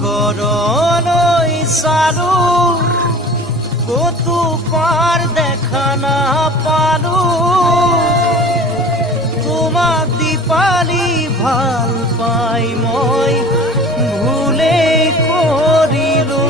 সাগৰলৈ চালো কতো পাৰ দেখা নাপালো তোমাক দীপালি ভাল পাই মই ভুলেই কৰিলো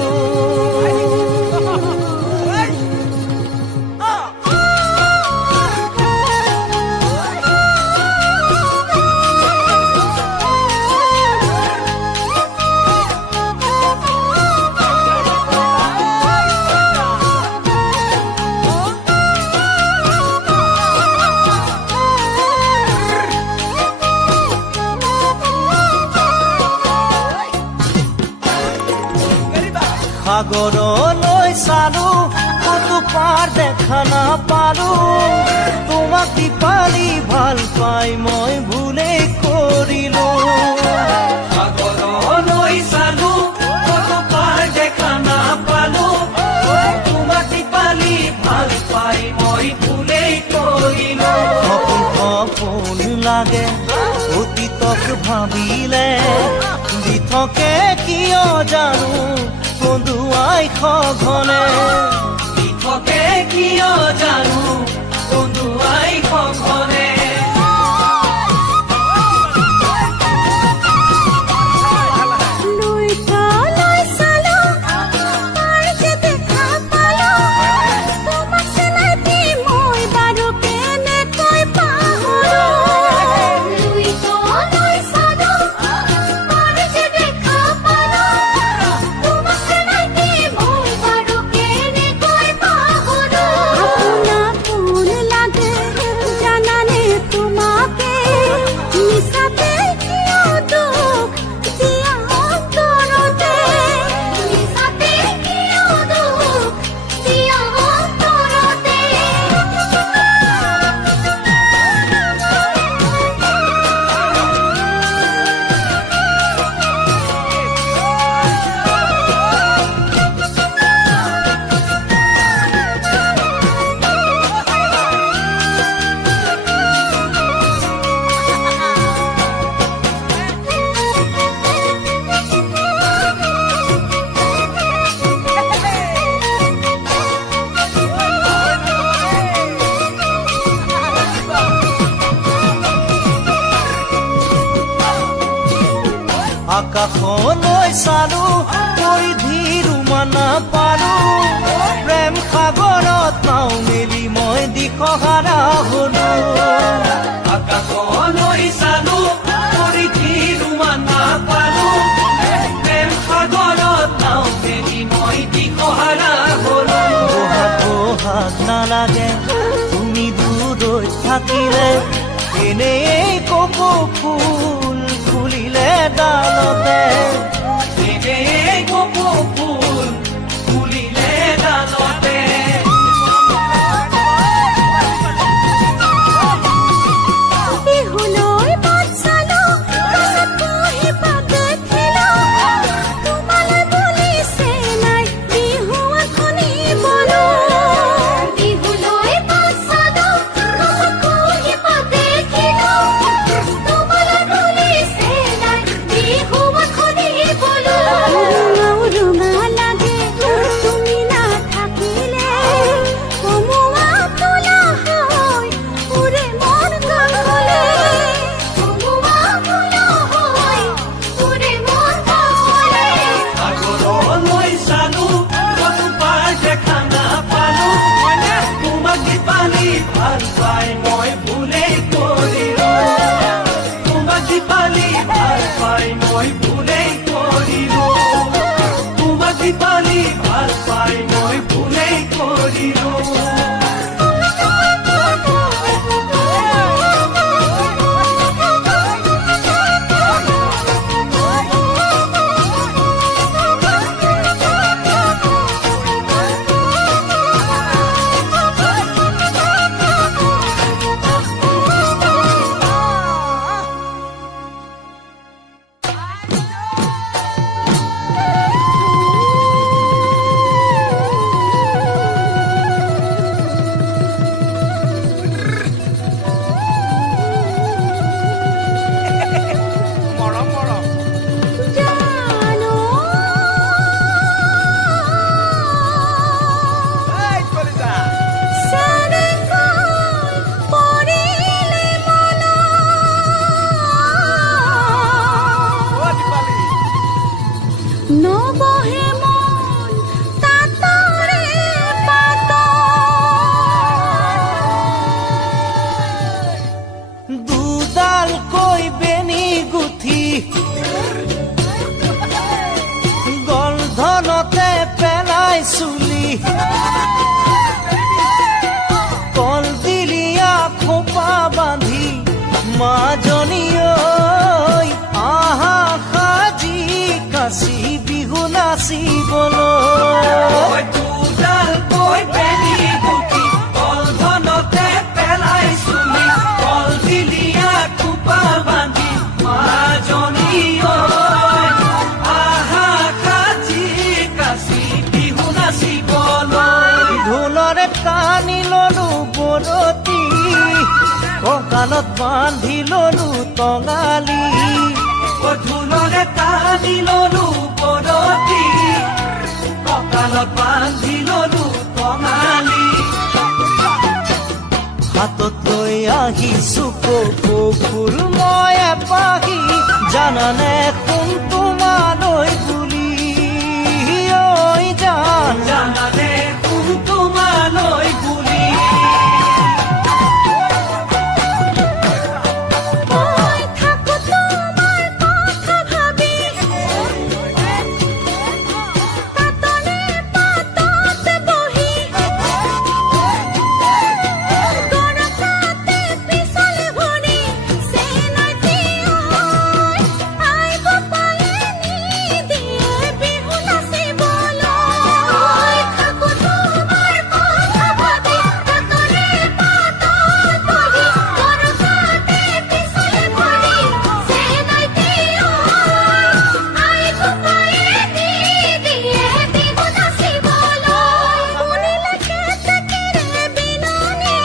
সাগৰলৈ চালো কতো পাৰ দেখা নাপালো তোমাক দীপালি ভাল পাই মই ভুলেই কৰিলো সাগৰলৈ চালো কতো পাৰ দেখা নাপালো তোমাক দীপালি ভাল পাই মই ভুলেই কৰিলো সপোন লাগে অতীতক ভাবিলে দি থাকে কিয় জানো বন্ধুৱাই সঘনে দি থাকে কিয় জানো বন্ধুৱাই সঘনে আকাশলৈ চালো পৰিধিৰ মানা পালো প্ৰেম সাগৰত নাও মেলি মই দিশহাৰা হলো আকাশলৈ চালো পৰিধিৰ মানা পালো প্ৰেম সাগৰত নাও মেলি মই দিশহাৰা হলো বহাগ নালাগে তুমি দূৰৈত থাকিলে এনেই কপৌ ফুল ফুলিলে ডালতে এনেই কপৌ ফুল ফুলিলে ডালতে বিহুলৈ বাট চালো পহি পাতে খেলো তোমালৈ বুলিছে নাই বিহু এখনি বলো বিহুলৈ বাট চালো পহি পাতে খেলো তোমালৈ বুলিছে নাই বিহু এখনি বলো ৰঙা লাগে তুমি নাথাকিলে কমোৱা তোলা হয় উৰে মন গলে কমোৱা তোলা হয় উৰে মন গলে সাগৰলৈ চালো কতো পাৰ দেখা নাপালো তোমাক দীপালি ভাল পাই মই ভুলেই কৰিলো তোমাক দীপালি ভাল পাই মই ভুলেই কৰিলো তোমাক দীপালি ভাল পাই মই ভুলেই কৰিলো বান্ধি ললো টঙালি ঢোলৰে টানি ললো বৰতি কঁকালত বান্ধি ললো টঙালি হাতত লৈ আহিছো কপৌ ফুল মই এপাহি জানানে কোন তোমালৈ বুলি ঐ জান জানানে কোন তোমালৈ বুলি মই থাকো তোমাৰ কথা ভাবি পাতলে পাতত বহি গৰকাতে পিছলে ভৰি চেনাইতি আইব পায়ে নিদিয়ে বিহু নাচিবলৈ থাকো তোমাৰ কথা ভাবি পাতলে পাতত বহি গৰকাতে পিছলে ভৰি চেনাইতি আইব পায়ে নিদিয়ে বিহু নাচিবলৈ শুনিলে কেতেকিৰে বিননি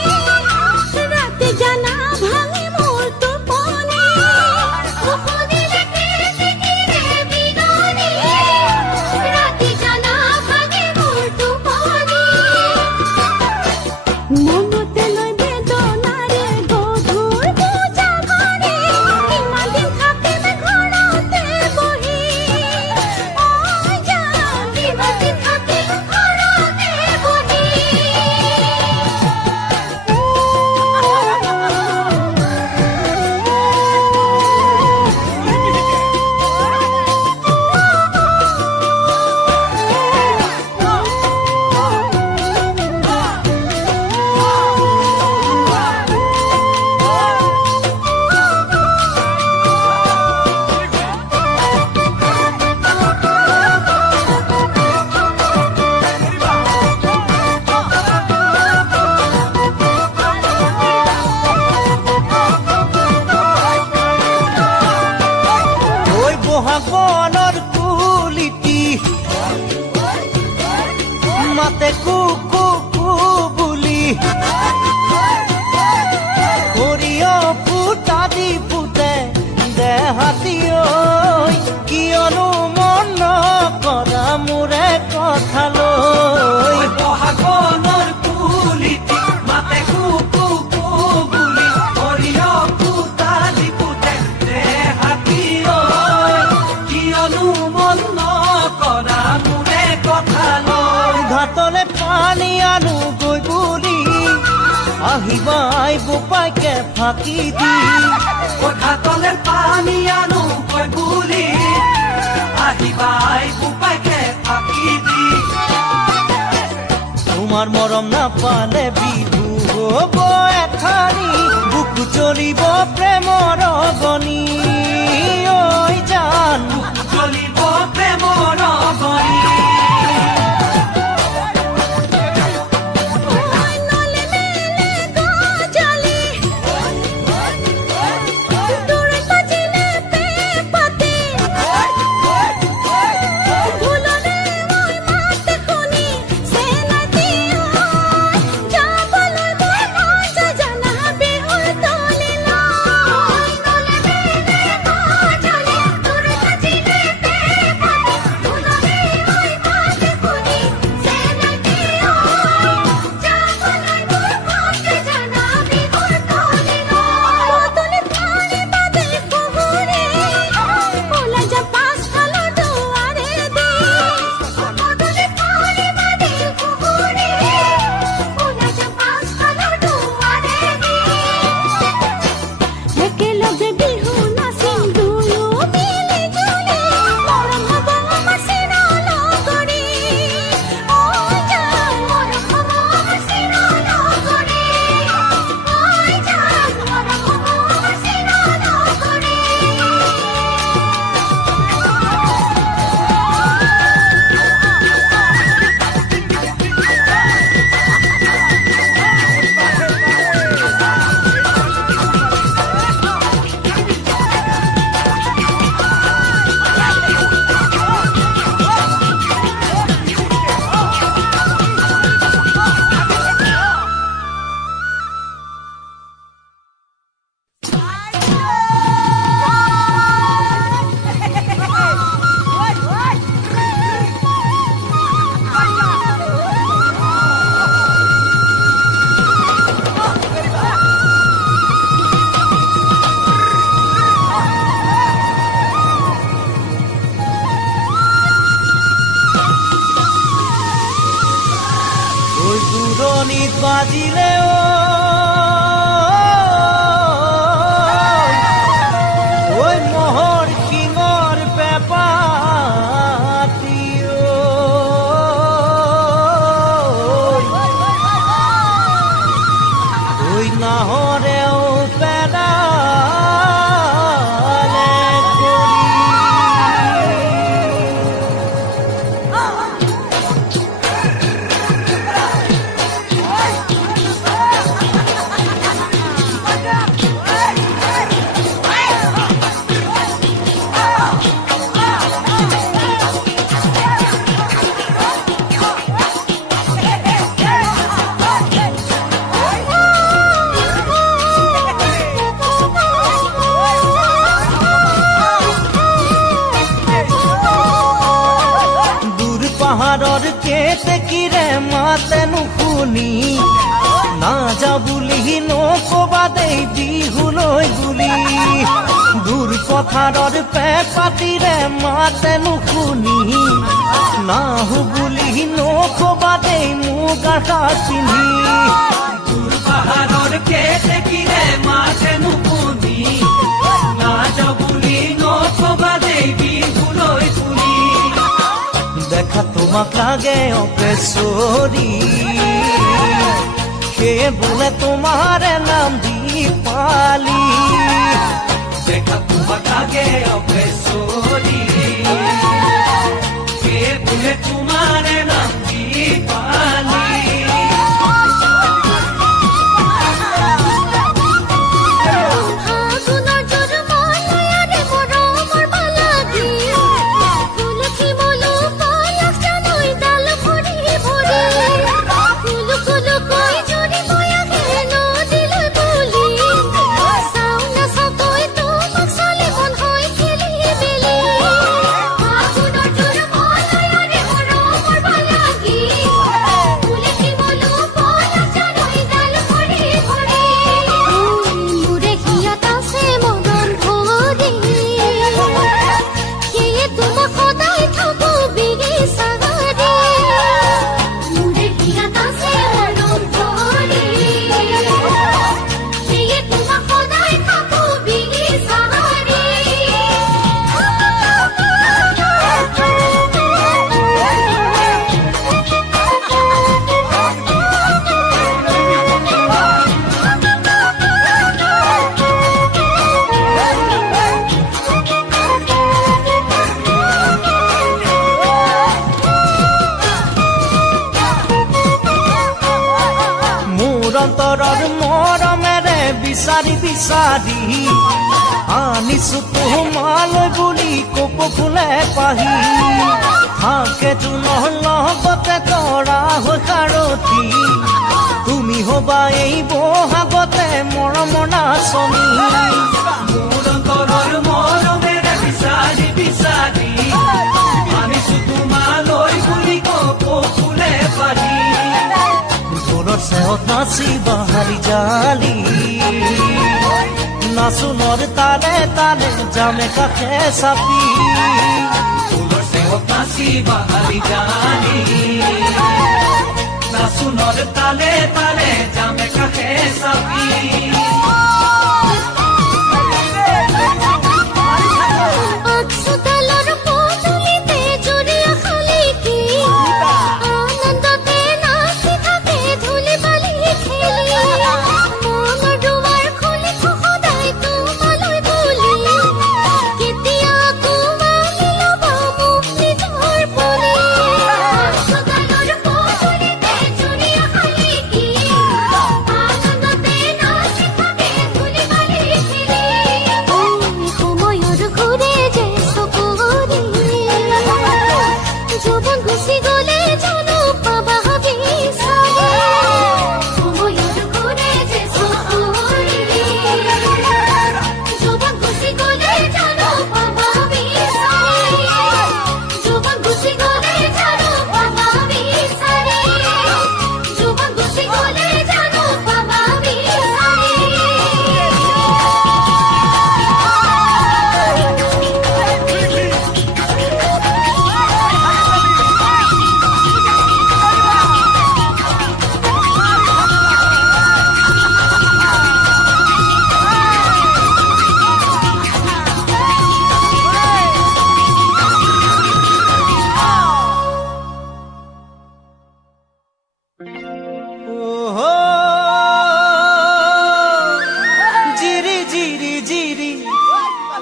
ৰাতি জানা ভাঙি মোৰ টোপনি শুনিলে কেতেকিৰে বিননি ৰাতি জানা ভাঙি মোৰ টোপনি মনতে লৈ বেদনাৰে গধুৰ বোজা ভৰি ইমান দিন থাকিম ঘৰতে বহি জান ইমান দিন থাকিম ঘৰতে বহি ঐ বহাগ বনৰ কুলিটি মাতে কুকু বুলি সৰিয়হ ফুটা দি ফুটে দেহাতী ঐ কিয়নো মন নকৰা মোৰে কথালৈ বহাগনৰ কুলিটি মাতে কুকু বুলি সৰিয়হ ফুটালি ফুটে দেহাতী কিয়নো মন নকৰা মোৰে কথালৈ ঘাটলে পানী আনো গৈ বুলি আহিবা আইব পাইকে ফাঁকি দি ঘাটলে পানী আনো কৈ বুলি আহিবা বুপাইকে ফাঁকি দি তোমাৰ মৰম নাপালে বিহু হ'ব এখানি বুকু জ্বলিব প্ৰেমৰ অগনি ঐ জান জ্বলিব প্ৰেমৰ অগনি নলে মেলে গজালি দূৰত বাজিলে পেপাতে ভুলনে মই মাত শুনি চেনাইতি যাবলৈ মই মন জানা বিহুৰ তলিলৈ ঘড়িত বাজিলে ওই মহৰ শিঙৰ পেপাতি ওই নাহৰেও পেলালে কৰি পাহাৰৰ কেতেকীৰে মাতে নুশুনি নাযা বুলি নকবা দেই বিহুলৈ বুলি দূৰ পথাৰৰ পেপাতিৰে মাতে নুশুনি নাহো বুলি নকবা দেই মুগাৰ সাজ পিন্ধি দূৰ পাহাৰৰ কেতেকীৰে মাতে নুশুনি নাযাওঁ বুলি নকবা দেই বিহুলৈ বুলি দেখা তোমাক লাগে অপেশ্বৰী সেই বোলে তোমাৰে নাম দি পালি দেখা তোমাক লাগে অপেশ্বৰী সেই বোলে তোমাৰে নাম দি পালি ফাগুনৰ জোৰমলীয়াৰে মৰমৰ বালাদি তুলসী মলো পলাশ জানৈ ডাল ভৰি ভৰি কুলু কুলুকৈ জুৰি গৈ আহে নদীলৈ বুলি চাওঁ নাচাকৈ তোমাক চালে মন হয় খেলি মেলি ফাগুনৰ জোৰমলীয়াৰে মৰমৰ বালাদি তুলসী মলো পলাশ জানৈ ডাল ভৰি ভৰি মোৰে হিয়াত আছে মদন ভৰি সেয়ে তোমাক সদায় থাকো বিচাৰি মোৰে হিয়াত আছে মদন ভৰি সেয়ে তোমাক সদায় থাকো মোৰ অন্তৰৰ মৰমেৰে বিচাৰি বিচাৰি আনিছো তোমালৈ বুলি কপ ফুলে পাহি হাকে জোনৰ লগতে কৰা হৈ সাৰথি তুমি হবা এই বহাগতে মৰমৰ নাচনী মোৰ অন্তৰৰ মৰমেৰে বিচাৰি বিচাৰি আনিছো তোমালৈ বুলি কপ ফুলে পাৰি ঢোলৰ চেহত নাচি বাহাৰি জালি নাচোনৰ তালে তালে জামে কাষে চাপি ফুলৰ চেহত নাচি বাহাৰি জানি নাচোনৰ তালে তালে জামে কাষে চাপি চোতালৰ পদূলিতে জুৰিয়া শালিকি আনন্দতে নাচি থাকে ধূলি বালি খেলি মনৰ দুৱাৰ খুলি সদায় তোমালৈ বুলি কেতিয়া তোমালৈ ল'বা মোক নিজৰ বুলি চোতালৰ পদূলিতে জুৰিয়া শালিকি আনন্দতে নাচি থাকে ধূলি বালি খেলি সময়ৰ ঘূৰে যে চকুৰি যৌৱন গুচি গ'লে জানো পাবা বিচাৰি সময়ৰ ঘূৰে যে চকুৰি যৌৱন গুচি গ'লে জানো পাবা বিচাৰি যৌৱন গুচি গ'লে জানো পাবা বিচাৰি যৌৱন গুচি গ'লে জানো পাবা বিচাৰি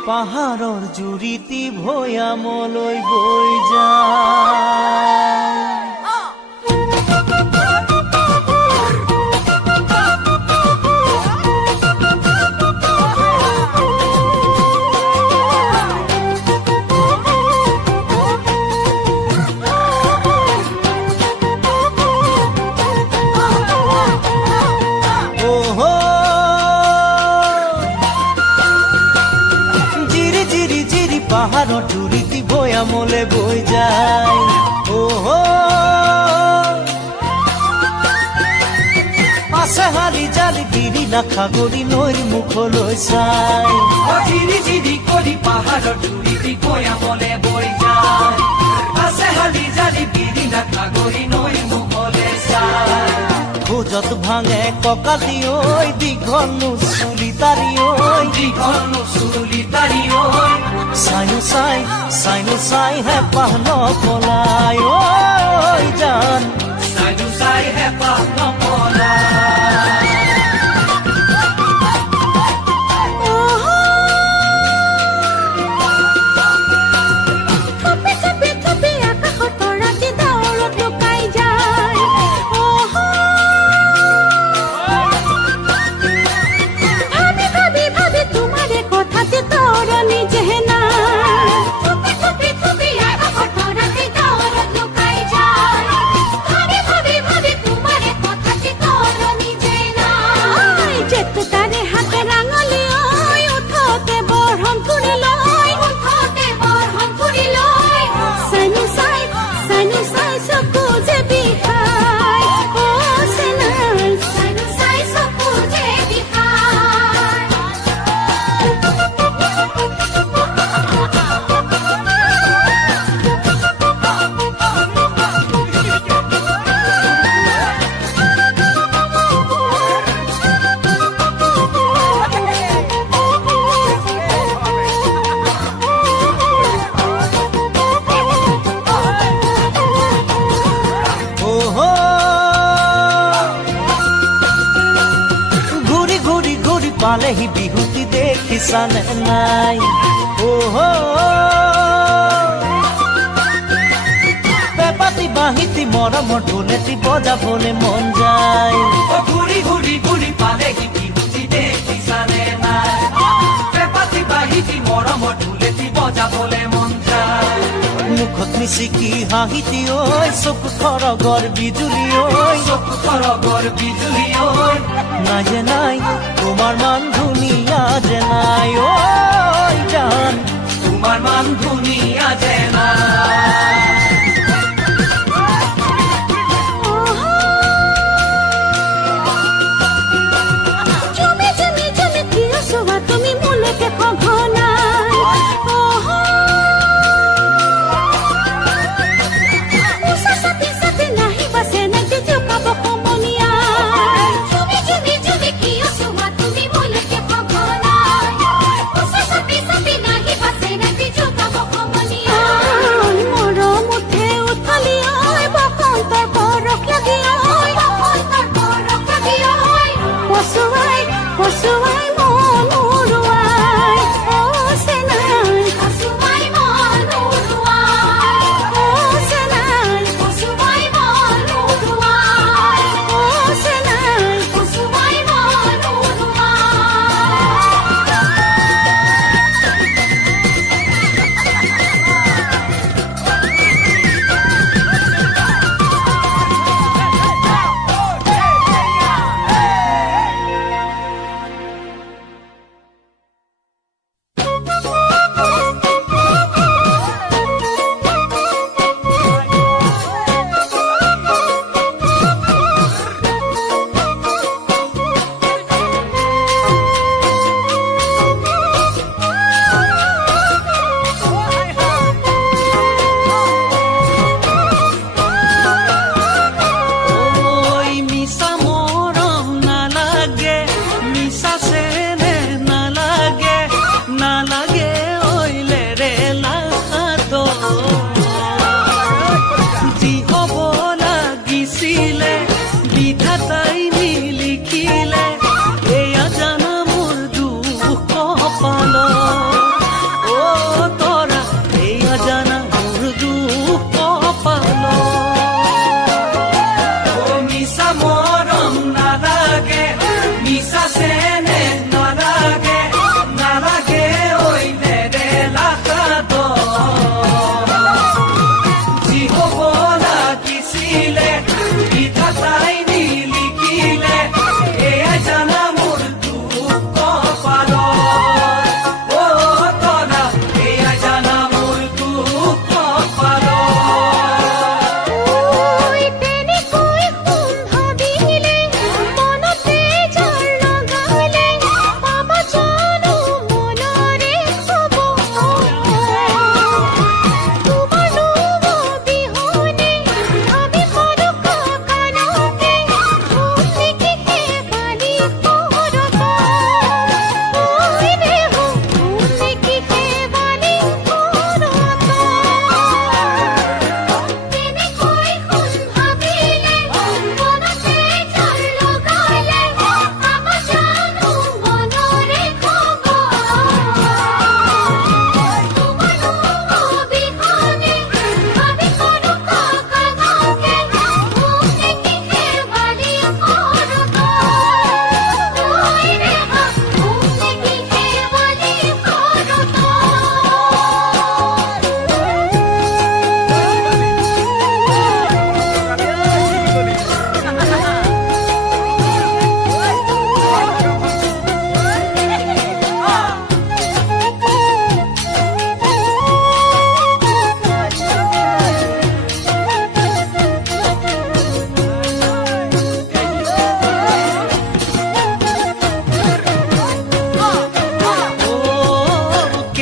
পাহাৰৰ জুৰিতি ভৈয়ামলৈ বৈ যায়। পাহাৰৰ জুৰিতি ভৈয়ামলৈ বৈ যায়। আছে হালি জালি বিৰিণা সাগৰী নৈৰ মুখলৈ চাই। ঝিৰি ঝিৰি কৰি পাহাৰৰ জুৰিতি ভৈয়ামলৈ বৈ যায়। আছে হালি জালি বিৰিণা সাগৰী নৈৰ মুখলৈ চাই। খোজত ভাঙে কঁকালি ঐ দীঘল নুচুলি তাৰি ঐ দীঘল নুচুলি তাৰি ঐ। চাইনো চাই হেঁপাহ নপলাই ঐ জান। চাইনো চাই হেঁপাহ নপলাই। পালেহি বিহুতি দেখিছানে নাই। পেপাতি বাঁহিতি মৰমৰ ঢোলেটি বজাবলৈ মন যায়। ঘূৰি ঘূৰি ঘূৰি পালেহি বিহুতি দেখিছানে নাই। পেপাতি বাঁহিতি মৰমৰ ঢোলেটি বজাবলৈ মন যায়। মুখত মিচিকি হাঁহিতি ঐ চকু খৰগৰ বিজুলি ঐ চকু খৰগৰ বিজুলি ঐ। নাই যে নাই তোমাৰ মান ধুনীয়া যে নাই ঐ জান। তোমাৰ মান ধুনীয়া যে নাই। তুমি মোলৈকে সঘনাই চাতি নাহি বাছে নাকি জোকাব সমনীয়াই। তুমি কিয় চোৱা তুমি মোলৈকে সঘনাই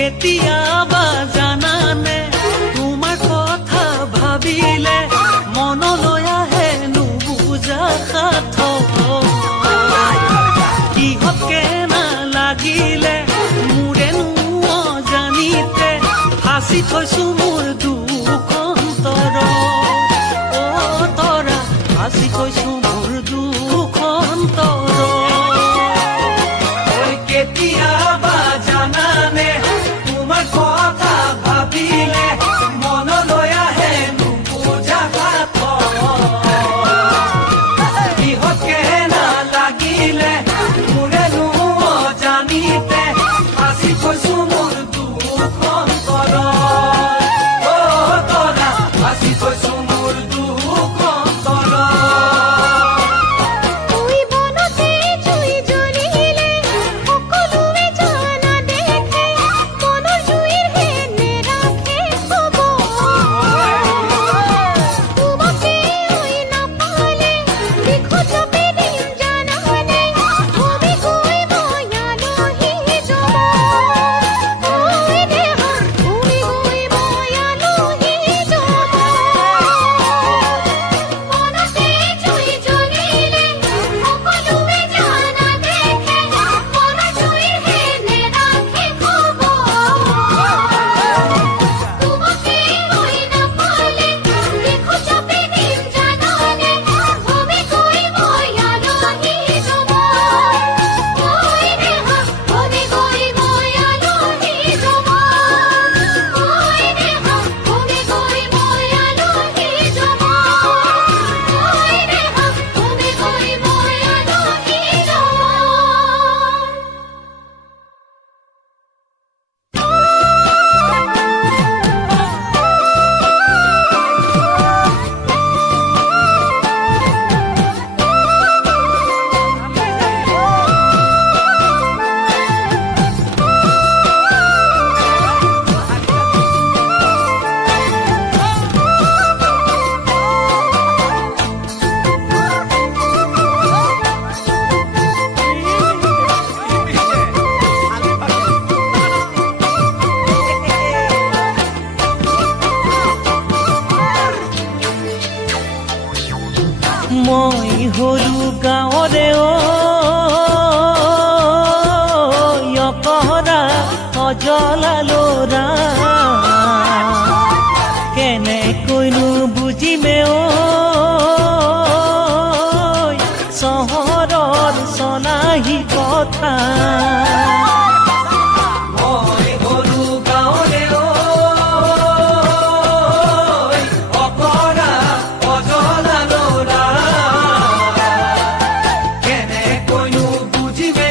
কেতিয়াবা জানানে তোমাৰ কথা ভাবিলে মনলৈ আহে নুবুজা সাৰ্থক কিহতকে না লাগিলে মোৰেনো অজানিতে সাঁচি থৈছো মোৰ দুখ অন্তৰত অ' তৰা সাঁচি থৈছো মোৰ দুখ অন্তৰত ঐ কেতিয়াবা জানানে তোমাৰ কথা ভাবিলে মনলৈ আহে নুবুজা সাৰ্থক কিহতকে না লাগিলে মোৰেনো অজানিতে সাঁচি থৈছো মোৰ দুখ অন্তৰত অ' তৰা সাঁচি থৈছো মোৰ দুখ অন্তৰত তুই বনতে জুই জ্বলিলে সকলোৱে জানা দেখে মনৰ জুইৰ হেনে ৰাখে খবৰ তোমাকে ঐ নাপালে দেখো চবে দিন জানানে তুমি গৈ মই আলহী যাব ঐ দেহা তুমি গৈ মই আলহী যাব মনতে জুই জ্বলিলে সকলোৱে জানা দেখে মনৰ জুইৰ হেনে ৰাখে খবৰ তোমাকে ঐ নাপালে দেখো চবে দিন জানানে তুমি গৈ মই আলহী যাব ঐ দেহা তুমি গৈ মই আলহী যাব ঐ দেহা তুমি গৈ মই আলহী যাব ঐ দেহা তুমি গৈ মই আলহী যাব মই হলো গাঁৱৰে অকৰা অজলা লৰা কেনেকৈনো বুজিমে চহৰৰ চলাহী কথা মই হলো গাঁৱৰে অকৰা অজলা ল'ৰা কেনেকৈনো বুজিবে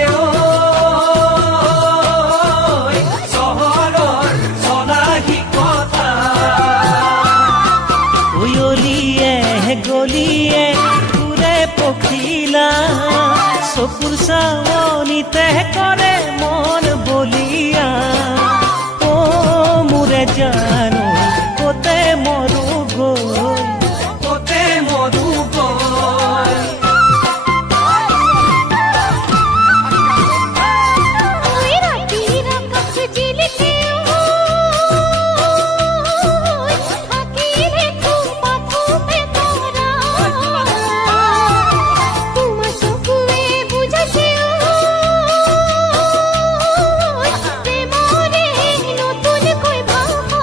চহৰৰ চলাহী কথা উয়লিয়ে গলিয়ে ঘূৰে পখিলা চকুৰ চাৱনিতে কৰে মন বলিয়া অ' মোৰে জানো কতে মৰো গৈ কতে মধু গৈ ওই ৰাতিৰ আকাশ জিলিকে থাকিলে থোপা থোপে তোৰা তোমাৰ চকুৱে বুঝাছে প্ৰেমৰে নতুনকৈ ভাষা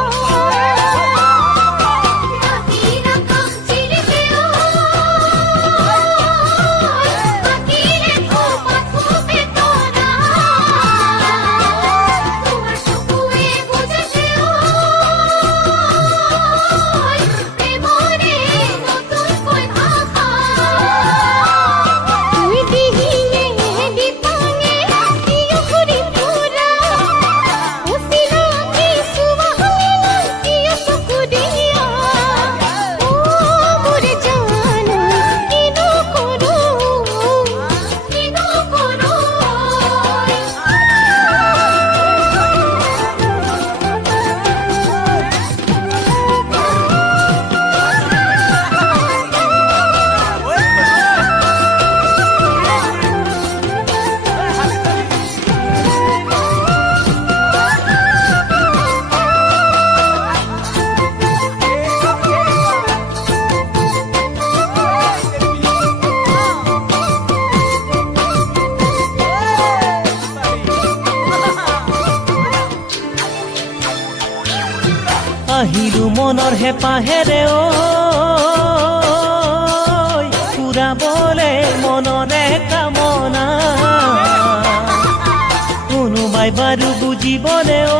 আহিলো মনৰ হেঁপাহেৰে ঐ পুৰাবলে মনৰে কামনা কোনোবাই বাৰু বুজিবলে ঐ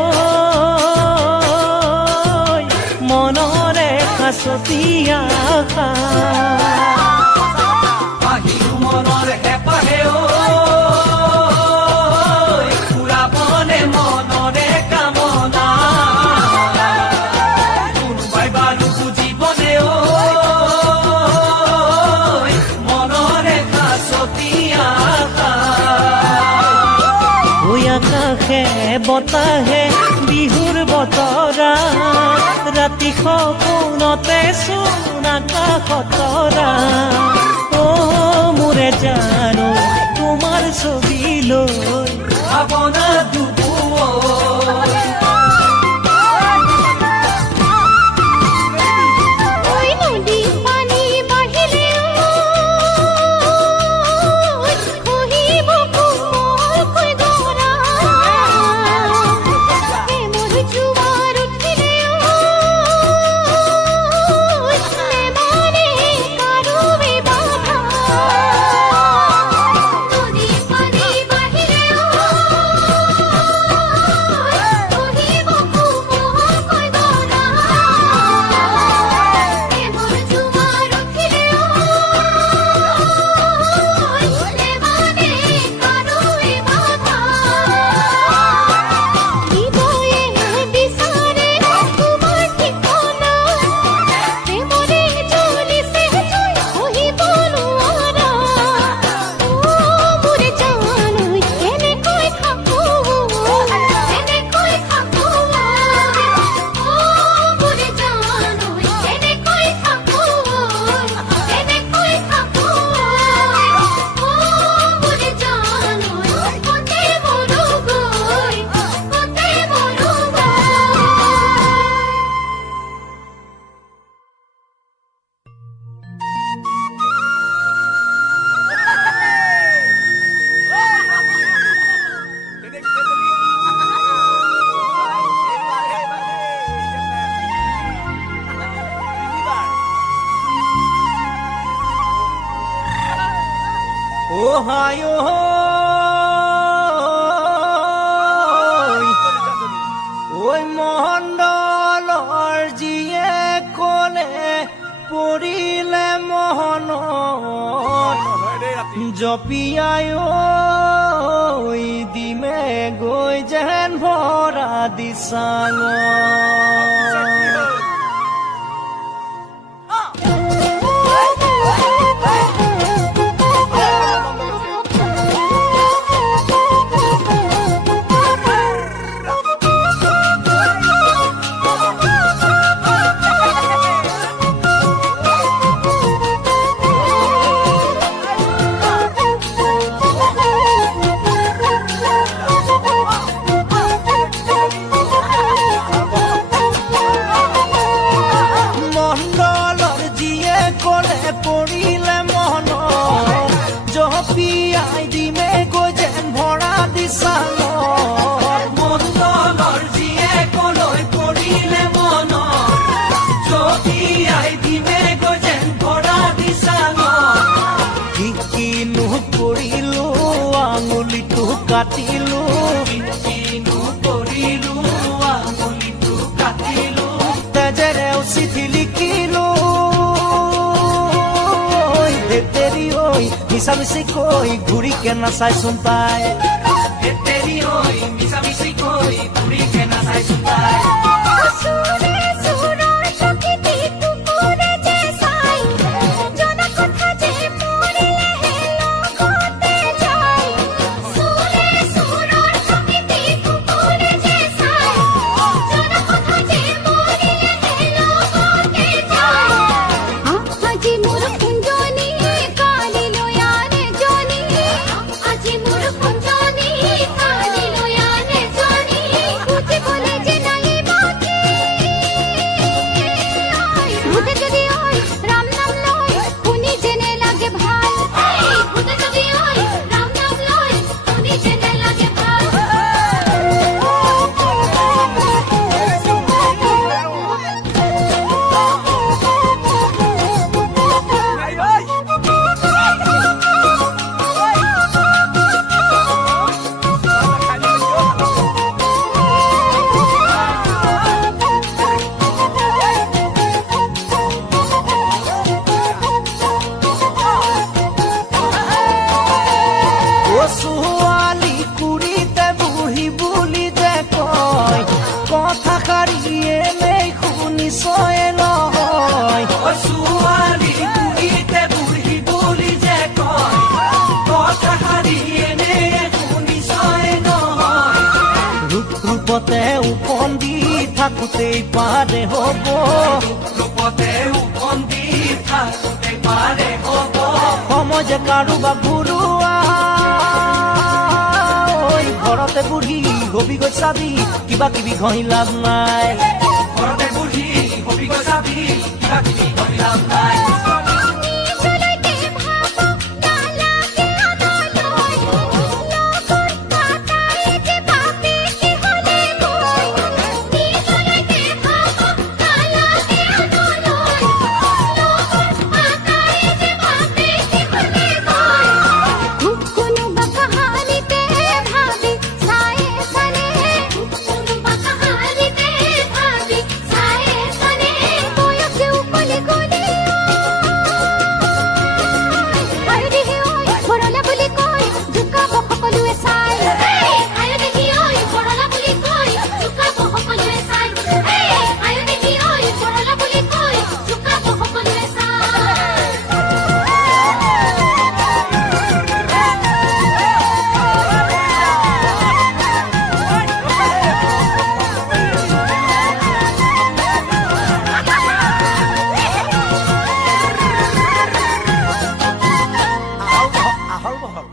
মনৰে সাঁচতি আশা আহিলো মনৰ হেঁপাহে ঐ পুৰাবলে মনৰে কামনা কোনোবাই বাৰু বুজিবনে ঐ মনৰে সাঁচতি আশা ঐ আকাশে বতাহে বিহুৰ বতৰা ৰাতি সপোনতে চোন আকাশত তৰা অ মোৰে জানো তোমাৰ ছবি লৈ ভাৱনা ডুবুৱৈ ওই নদী পানী বাঢ়িলে খহিব কোমলকৈ গৰা প্ৰেমৰ জোৱাৰ উঠিলে নেমানে কাৰোৱে বাধা নদী পানী বাঢ়িলে খহিব কোমলকৈ গৰা প্ৰেমৰ জোৱাৰ উঠিলে নেমানে কাৰোৱে বাধা হৃদয়ে বিচাৰে তোমাৰ ঠিকনা প্ৰেমৰে জ্বলিছে জুই সহিব নোৱাৰা অ মোৰে জানো কেনেকৈ থাকো কেনেকৈ থাকো অ মোৰে জানো কেনেকৈ থাকো কেনেকৈ থাকো অ মোৰে জানো কতে মৰো গৈ কতে মৰো গৈ ও হায় ওই মহণ্ডলৰ যিয়ে ক'লে পৰিলে মহনত জপিয়াই ঐ দিমে গৈ যেন ভৰা দিচাঙ মণ্ডলৰ যিয়ে ক'লে পৰিলে মহনত জপিয়াই দিমে গৈ যেন ভৰা দিচাঙ মণ্ডলৰ যিয়ে কলৈ পৰিলে মনত জপিয়াই দিমে গৈ যেন ভৰা দিচাঙ কিনো কৰিলো আঙুলিটো কাটিলো কিনো কৰিলো আঙুলিটো কাটিলো তেজেৰে চিঠি লিখিলো তেৰি ঐ মিছামিছি কৈ ঘূৰি কেনা চাইচোন তাই তেৰি ঐ মিছামিছি কৈ ঘূৰি কেনা চাইচোন তাই সুৰে সুৰৰ প্ৰকৃতি টুকুৰে যে চাই জনা কথা যে মৰিলেহে লগতে যায় সুৰে সুৰৰ প্ৰকৃতি টুকুৰে যে চাই জনা কথা যে মৰিলেহে লগতে যায় আজি মোৰ কুঞ্জনী কালিলৈ আন এজনী আজি মোৰ কুঞ্জনী কালিলৈ আন এজনী বুজিবলৈ যে ৰূপতে উপন্দি থাকোঁতেই পাৰে হ'ব ৰূপতে উপন্দি থাকোঁতে পাৰে হ'ব সময় যে কাৰোবাক ঘূৰোৱা ঐ ঘৰতে বুঢ়ী হবি গৈ চাবি কিবা কিবি ঘঁহি লাভ নাই ঘৰতে বুঢ়ী হবি গৈ চাবি কিবা কিবি ঘঁহি লাভ নাই নিজলৈকে ভাব নালাগে আনলৈ লগত কাটাই যে ভাবে কি হলে গৈ নিজলৈকে ভাব নালাগে আনলৈ লগত কাটাই যে ভাবে কি হলে গৈ কোনোবা কাহানিতে ভাবি চায়ে চালে কোনোবা কাহানিতে ভাবি চায়ে চালে বয়সে উপলে গলে আয়ো দেহি ঐ বৰলা বুলি কয় জোকাব সকলোৱে চাই আয়ো দেহি ঐ বৰলা বুলি কয় জোকাব সকলোৱে চাই আয়ো দেহি ঐ বৰলা বুলি কয় জোকাব সকলোৱে আহল বহল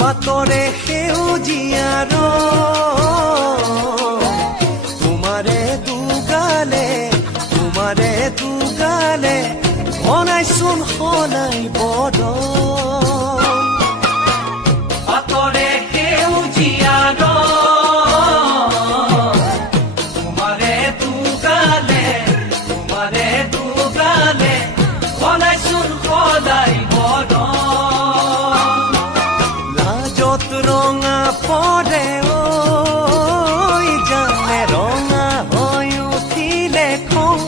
পাতৰে সেউজীয়াৰ তোমাৰে দুগালে বনাইচোন সলাই বদন পাতৰে সেউজীয়াৰ তোমাৰে দুগালে বনাইচোন সদায় বদন লাজত ৰঙা পৰে ঐ জানে ৰঙা হৈ উঠিলে খং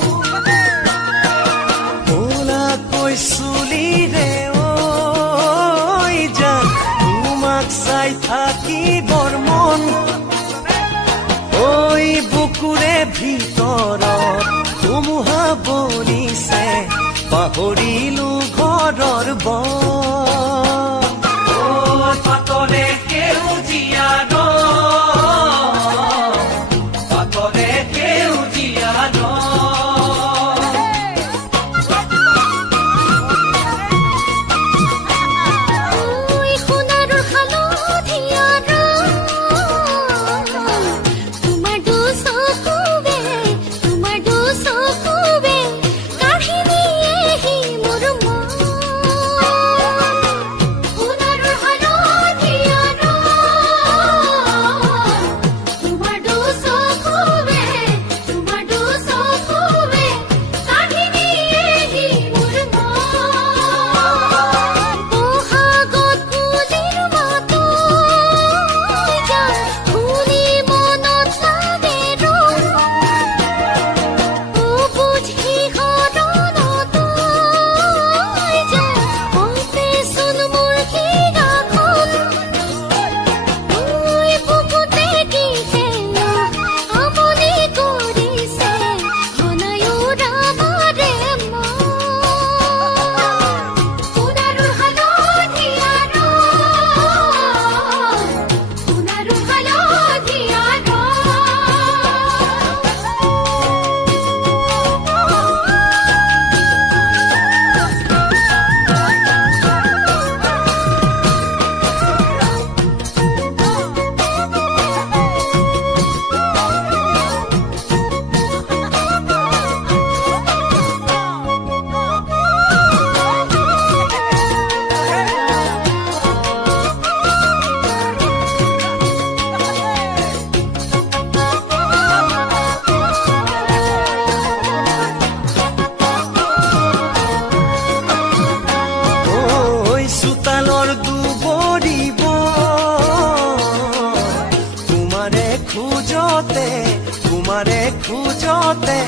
ক'লাকৈ চুলিৰে ঐ জান তোমাক চাই থাকিবৰ মন ঐ বুকুৰে ভিতৰত ধুমুহা বলিছে পাহৰিলো ঘৰৰ বন পাতৰে সেউজীয়াৰ পাতৰে সেউজীয়াৰ ঐ সোণাৰুৰ হালধীয়া ৰং তোমাৰ দুচকুৱে কাঢ়ি নিয়েহি মোৰ মন খোজতে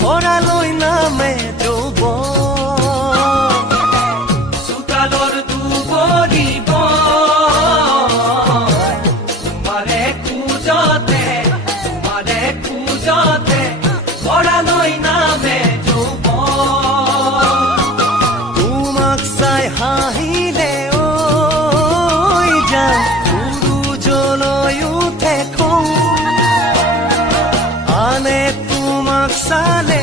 ভৰালৈ নামে যৌৱন চোতালৰ দুবৰি তোমাৰে খোজতে ভৰালৈ নামে যৌৱন তোমাক চাই হাঁহিলে ঐ জান সূৰুজলৈ উঠে খং আনে তোমাক চালে